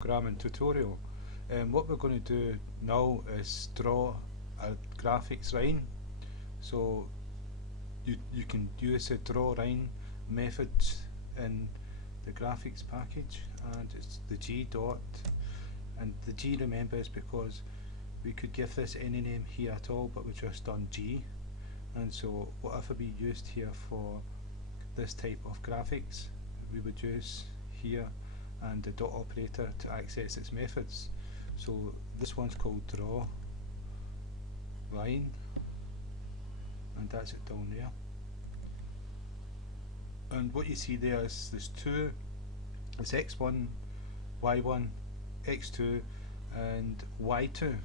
programming tutorial. What we're going to do now is draw a graphics line. So you can use the drawLine method in the graphics package, and it's the G dot, and the G, remember, is because we could give this any name here at all, but we just done G, and so whatever we used here for this type of graphics we would use here, and the dot operator to access its methods. So this one's called drawLine, and that's it down there. And what you see there is there's two, it's x1, y1, x2 and y2,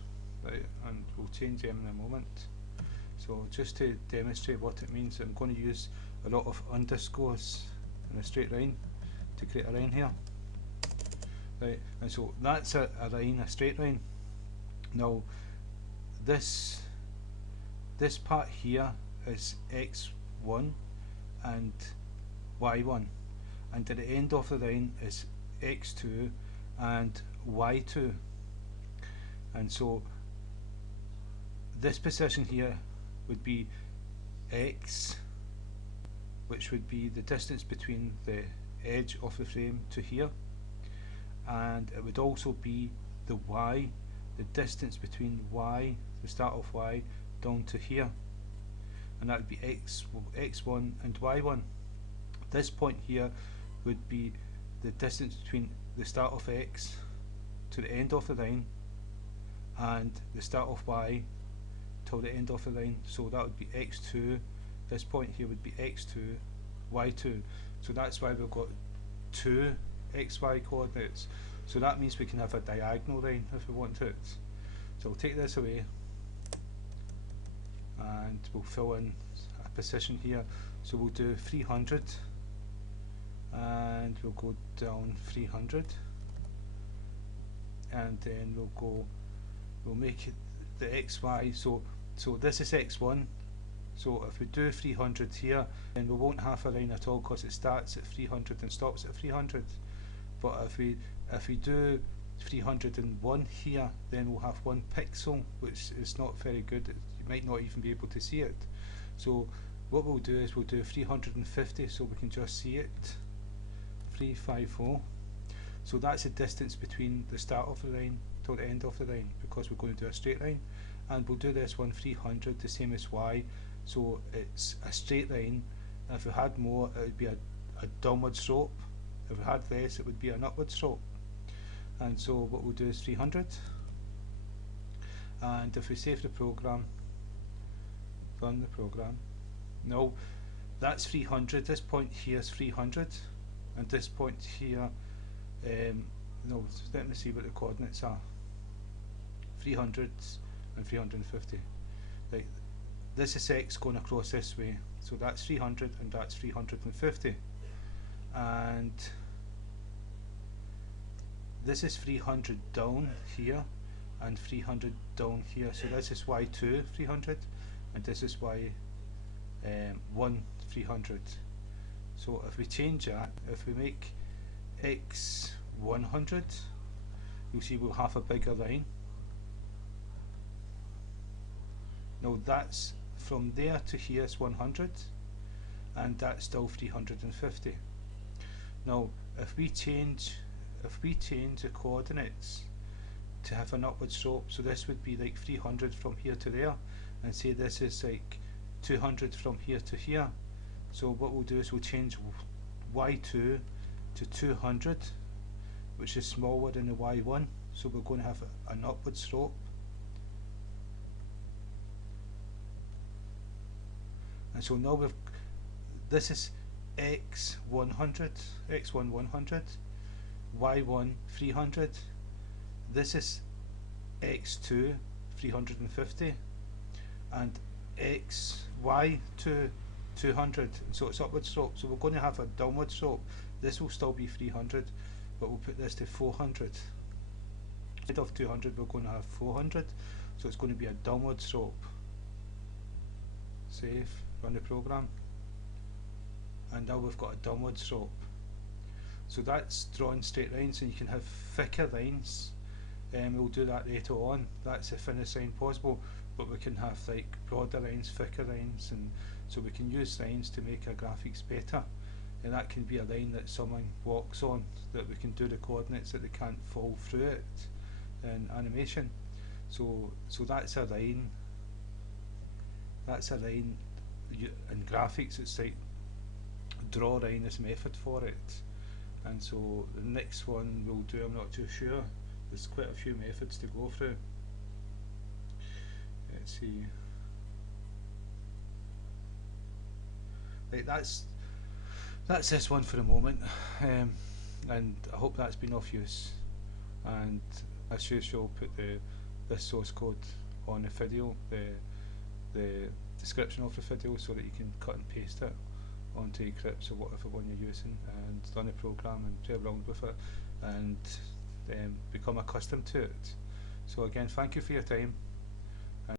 right? And we'll change them in a moment. So just to demonstrate what it means, I'm going to use a lot of underscores in a straight line to create a line here. Right, and so that's a line, a straight line. Now this part here is x1 and y1, and at the end of the line is x2 and y2, and so this position here would be x, which would be the distance between the edge of the frame to here, and it would also be the y, the distance between y, the start of y, down to here, and that would be x1 and y1. This point here would be the distance between the start of x to the end of the line and the start of y till the end of the line, so that would be x2. This point here would be x2, y2, so that's why we've got two xy coordinates. So that means we can have a diagonal line if we want it. So we'll take this away and we'll fill in a position here. So we'll do 300 and we'll go down 300, and then we'll make it the xy, so this is x1. So if we do 300 here, then we won't have a line at all because it starts at 300 and stops at 300. But if we do 301 here, then we'll have 1 pixel, which is not very good. You might not even be able to see it. So what we'll do is we'll do 350 so we can just see it. 350. So that's the distance between the start of the line till the end of the line, because we're going to do a straight line. And we'll do this one 300, the same as y. So it's a straight line. If we had more, it would be a downward slope. If we had less, it would be an upward slope. And so what we'll do is 300. And if we save the program, run the program. Now that's 300. This point here is 300, and this point here, no, let me see what the coordinates are. 300 and 350. Right. This is x going across this way, so that's 300 and that's 350, and this is 300 down here and 300 down here, so this is y2 300 and this is y1 300. So if we change that, if we make x 100, you'll see we'll have a bigger line. Now that's from there to here is 100, and that's still 350. Now if we change the coordinates to have an upward slope, so this would be like 300 from here to there, and say this is like 200 from here to here. So what we'll do is we'll change y2 to 200, which is smaller than the y1, so we're going to have an upward slope. And so now this is x 100, x1 100, y1 300, this is x2 350, and y2 200, and so it's upward slope. So we're going to have a downward slope. This will still be 300, but we'll put this to 400. Instead of 200, we're going to have 400, so it's going to be a downward slope. Save, run the program, and now we've got a downward slope. So that's drawing straight lines, and you can have thicker lines. We'll do that later on. That's the thinnest line possible, but we can have like broader lines, thicker lines, and so we can use lines to make our graphics better. And that can be a line that someone walks on, that we can do the coordinates that they can't fall through it in animation. So that's a line. That's a line. In graphics, it's like drawLine is method for it. And so the next one we'll do, I'm not too sure. There's quite a few methods to go through. Let's see. Right, that's this one for the moment, and I hope that's been of use. And as usual, put this source code on the video, the description of the video, so that you can cut and paste it onto Eclipse or whatever one you're using, and run the program and play around with it, and become accustomed to it. So again, thank you for your time.